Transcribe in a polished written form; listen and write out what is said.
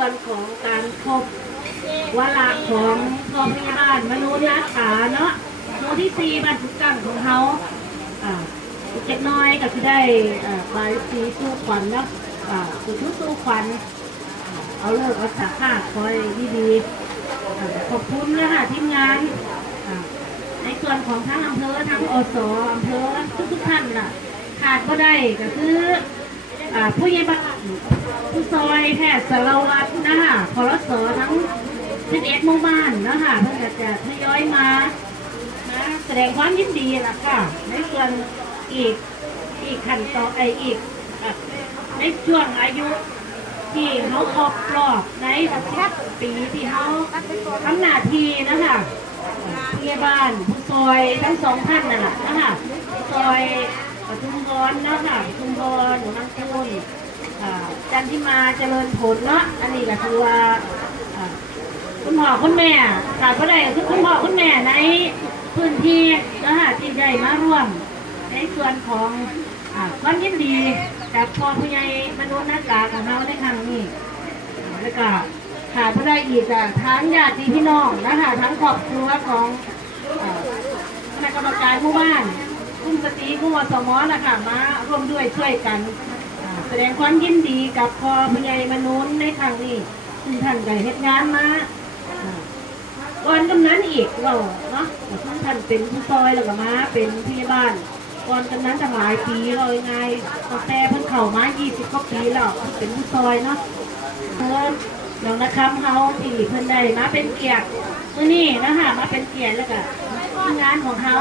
ส่วนของการครบวาระของโรงพยาบาลมนุษย์รักษาเนาะหมู่ที่4บ้านทุกกังของเขาอีกเล็กน้อยก็จะได้ใบสีสู้ขวัญเนาะสุดทุกสู้ขวัญเอาเลิกเอาสาขาคอยดีๆขอบคุณนะคะทีมงานในส่วนของทั้งอำเภอทั้งอสอำเภอทุกท่านน่ะขาดก็ได้ก็คือผู้ใหญ่บ้านผู้ซอยแพทย์สารวัตรนะคะพลสทั้ง11หมู่บ้านนะคะเพื่อจะทยอยมาแสดงความยินดีล่ะค่ะในส่วนอีกขั้นตอนอีกในช่วงอายุที่เขาครบรอบใน10 ปีที่เขาทำหน้าที่นะคะผู้ใหญ่บ้านผู้ซอยทั้ง2 ท่านนั่นแหละนะคะผู้ซอยปทุมพรนะคะปทุมพรหนูนังคูนจันทิมาเจริญผลเนาะอันนี้ก็คือว่าคุณพ่อคุณแม่ขาดก็ได้คือคุณพ่อคุณแม่ในพื้นที่นะคะที่ใหญ่มาร่วมในส่วนของความยินดีกับพ่อผู้ใหญ่มนุษย์นักศึกษาของเราในครั้งนี้แล้วก็ขาดก็ได้อีกทั้งญาติพี่น้องนะคะทั้งครอบครัวของคณะกรรมการหมู่บ้านคุณสตรีผู้วสมนะคะมาร่วมด้วยช่วยกันแสดงความยินดีกับพ่อผู้ใหญ่มนุษย์ในครั้งนี้ซึ่งท่านได้เฮ็ดงานมาก่อนกำนันอีกเราเนาะซึ่งท่านเป็นผู้ซอยแล้วก็มาเป็นพยาบาลก่อนกำนันตั้งหลายปีเราไงตั้งแต่เพิ่งเข้ามา20 กว่าปีแล้วเป็นผู้ซอยเนาะเพิ่นน้องนะครับเขาที่เพิ่นได้มาเป็นเกียรติมื้อนี้นะคะมาเป็นเกียรติแล้วก็งานของเขา